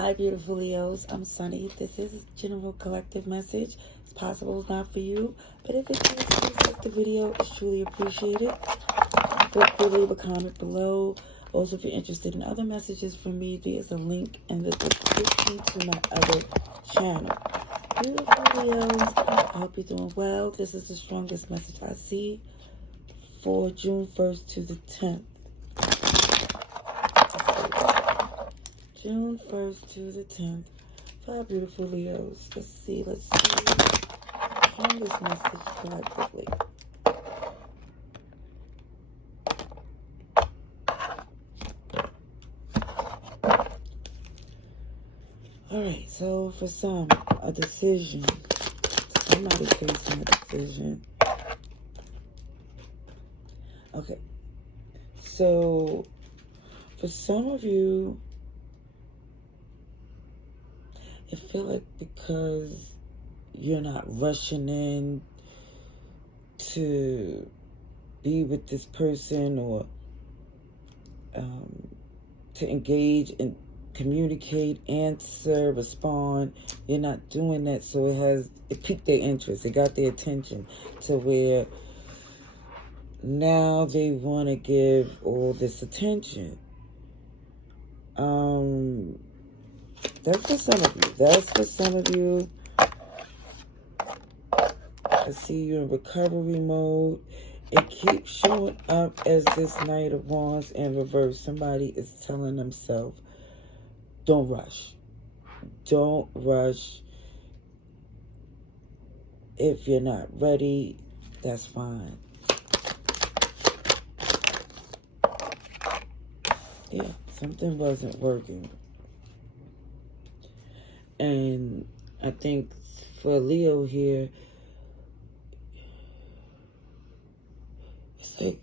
Hi, beautiful Leos. I'm Sunny. This is a general collective message. It's possible it's not for you, but if it is, please like the video. It's truly appreciated. Feel free to leave a comment below. Also, if you're interested in other messages from me, there's a link in the description to my other channel. Beautiful Leos, I hope you're doing well. This is the strongest message I see for June 1st to the 10th. June 1st to the 10th. For our beautiful Leos. Let's see. Strongest message collectively. Alright, so for some, a decision. Somebody facing a decision. Okay. So, for some of you, I feel like because you're not rushing in to be with this person or to engage and communicate, answer, respond, you're not doing that, so it piqued their interest. It got their attention to where now they want to give all this attention. That's for some of you. I see you in recovery mode. It keeps showing up as this Knight of Wands in reverse. Somebody is telling themselves, don't rush. Don't rush. If you're not ready, that's fine. Yeah, something wasn't working. And I think for Leo here, it's like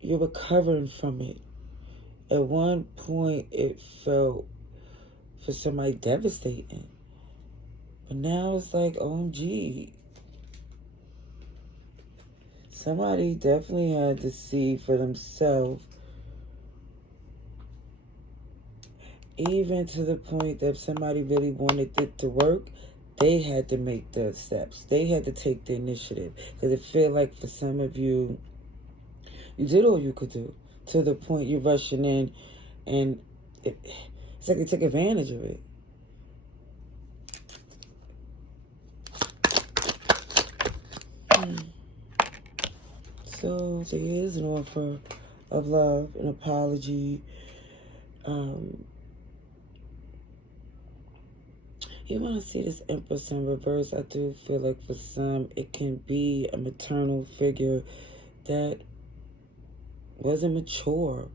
you're recovering from it. At one point, it felt for somebody devastating. But now it's like, OMG. Somebody definitely had to see for themselves. Even to the point that if somebody really wanted it to work, they had to make the steps. They had to take the initiative. Because it feel like for some of you, you did all you could do. To the point you're rushing in, and it's like they took advantage of it. So there is an offer of love, an apology. Even when I see this Empress in reverse, I do feel like for some, it can be a maternal figure that wasn't mature.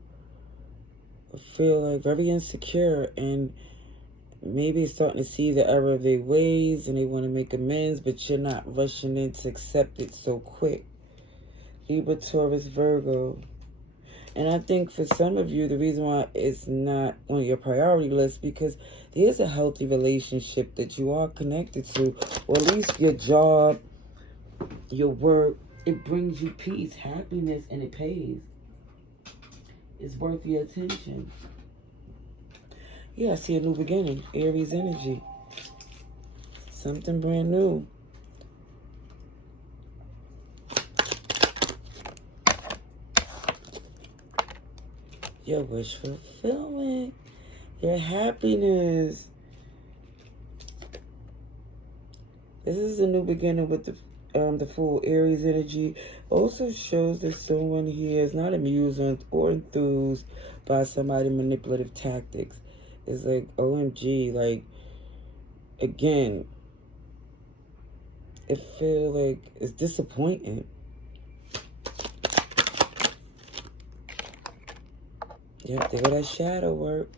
I feel like very insecure, and maybe starting to see the error of their ways and they want to make amends, but you're not rushing in to accept it so quick. Libra, Taurus, Virgo. And I think for some of you, the reason why it's not on your priority list, because there's a healthy relationship that you are connected to, or at least your job, your work, it brings you peace, happiness, and it pays. It's worth your attention. Yeah, I see a new beginning. Aries energy. Something brand new. Your wish fulfillment. Your happiness. This is a new beginning with the full Aries energy. Also shows that someone here is not amused or enthused by somebody's manipulative tactics. It's like, OMG, like, again, it feels like it's disappointing. Yep, there go that shadow work.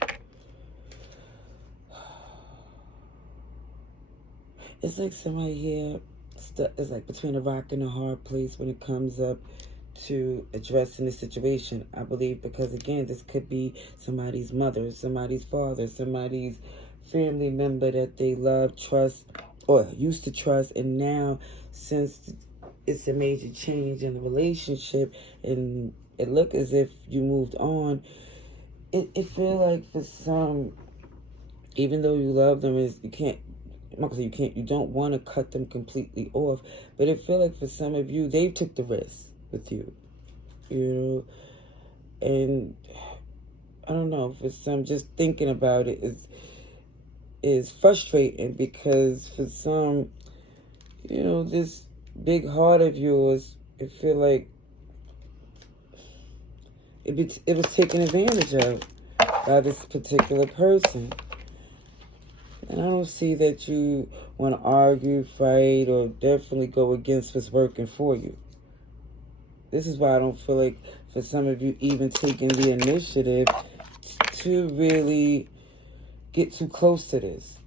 It's like somebody here is like between a rock and a hard place when it comes up to addressing the situation. I believe because, again, this could be somebody's mother, somebody's father, somebody's family member that they love, trust, or used to trust. And now, since it's a major change in the relationship and it look as if you moved on, it feel like for some, Even though you love them, is you don't want to cut them completely off. But it feel like for some of you, they took the risk with you. You know, and I don't know, for some, just thinking about it is frustrating, because for some, this big heart of yours, it feel like it was taken advantage of by this particular person. And I don't see that you want to argue, fight, or definitely go against what's working for you. This is why I don't feel like, for some of you, even taking the initiative to really get too close to this.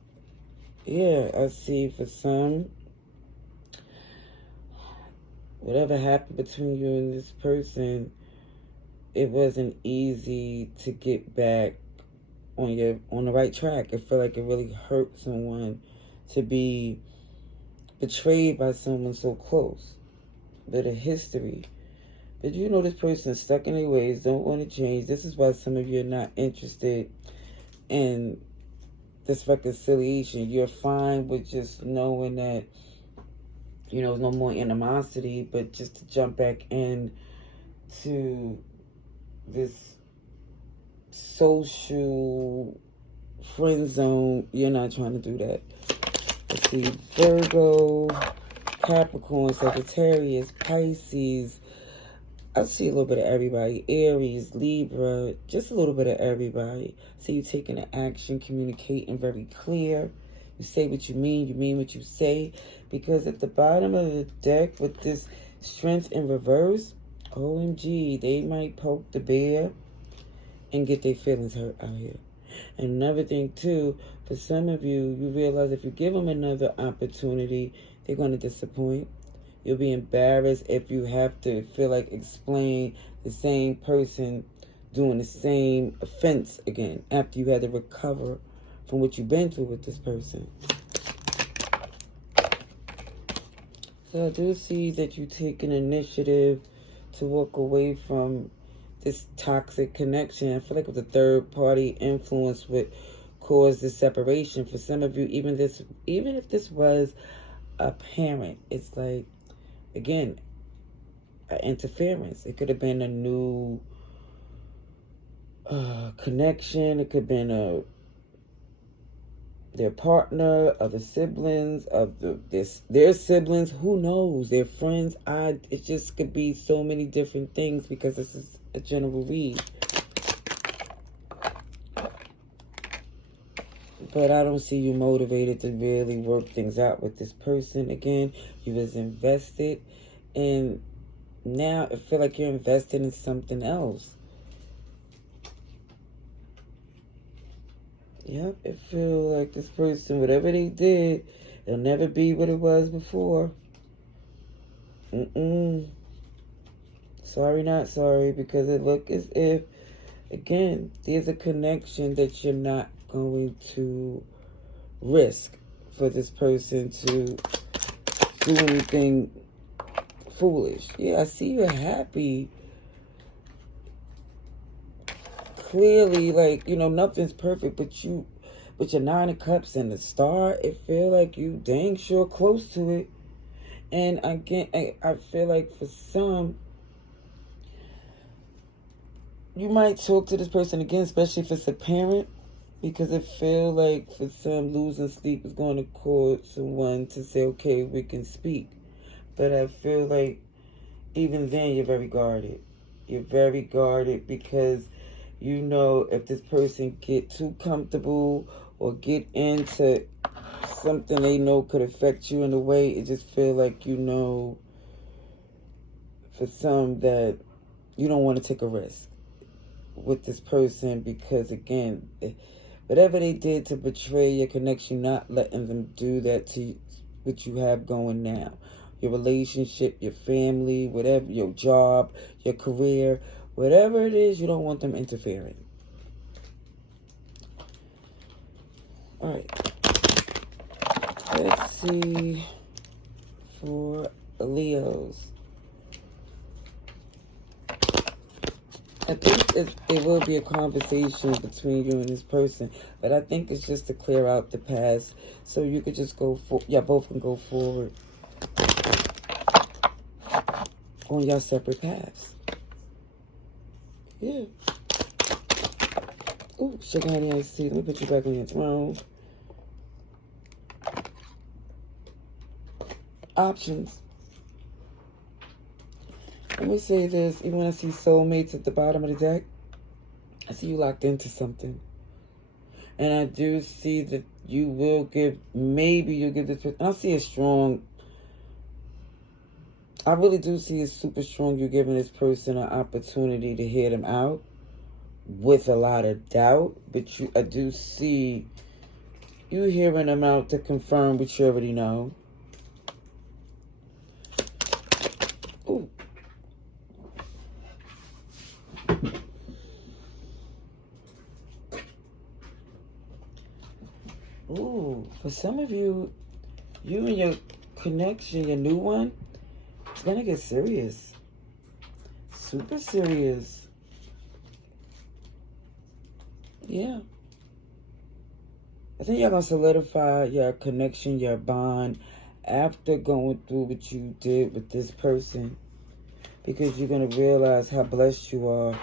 Yeah, I see for some, whatever happened between you and this person, it wasn't easy to get back on the right track. I feel like it really hurt someone to be betrayed by someone so close. Bit of history. But this person is stuck in their ways, don't want to change. This is why some of you are not interested in this reconciliation. You're fine with just knowing that, there's no more animosity, but just to jump back in to this social friend zone. You're not trying to do that. Let's see, Virgo, Capricorn, Sagittarius, Pisces. I see a little bit of everybody. Aries, Libra, just a little bit of everybody. See you taking an action, communicating very clear. You say what you mean what you say. Because at the bottom of the deck with this Strength in reverse, OMG, they might poke the bear and get their feelings hurt out here. And another thing too, for some of you, you realize if you give them another opportunity, they're going to disappoint. You'll be embarrassed if you have to feel like explain the same person doing the same offense again after you had to recover from what you've been through with this person. So I do see that you take an initiative to walk away from this toxic connection. I feel like with a third party influence would cause this separation. For some of you, even if this was a parent, it's like, again, interference. It could have been a new connection. It could have been their partner, other siblings, their siblings. Who knows? Their friends. It just could be so many different things, because this is a general read. But I don't see you motivated to really work things out with this person. Again, you was invested, and now I feel like you're invested in something else. Yep, I feel like this person, whatever they did, it'll never be what it was before. Sorry, not sorry, because it look as if, again, there's a connection that you're not going to risk for this person to do anything foolish. Yeah, I see you're happy. Clearly, like, nothing's perfect, but you, with your 9 of Cups and the Star, it feel like you dang sure close to it. And again, I feel like for some, you might talk to this person again, especially if it's a parent, because it feel like for some, losing sleep is going to cause someone to say, okay, we can speak. But I feel like even then you're very guarded. You're very guarded, because if this person get too comfortable or get into something they know could affect you in a way, it just feel like, for some, that you don't want to take a risk with this person, because again, whatever they did to betray your connection, not letting them do that to what you have going now. Your relationship, your family, whatever, your job, your career, whatever it is, you don't want them interfering. All right. Let's see for Leos. I think it will be a conversation between you and this person, but I think it's just to clear out the past so you could just go for, y'all both can go forward on your separate paths. Yeah. Ooh, sugar honey iced tea. Let me put you back on your throne. Options. Let me say this. Even when I see soulmates at the bottom of the deck, I see you locked into something. And I do see that you will give, maybe you'll give this, I see a strong, I really do see it super strong. You're giving this person an opportunity to hear them out with a lot of doubt. But I do see you hearing them out to confirm what you already know. Ooh. Ooh, for some of you, you and your connection, your new one, it's going to get serious. Super serious. Yeah. I think you're going to solidify your connection, your bond, after going through what you did with this person. Because you're going to realize how blessed you are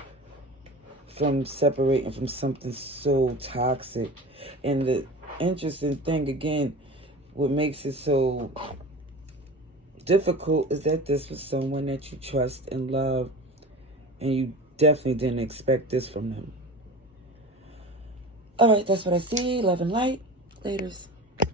from separating from something so toxic. And the interesting thing, again, what makes it so difficult is that this was someone that you trust and love, and you definitely didn't expect this from them. All right, that's what I see. Love and light. Laters.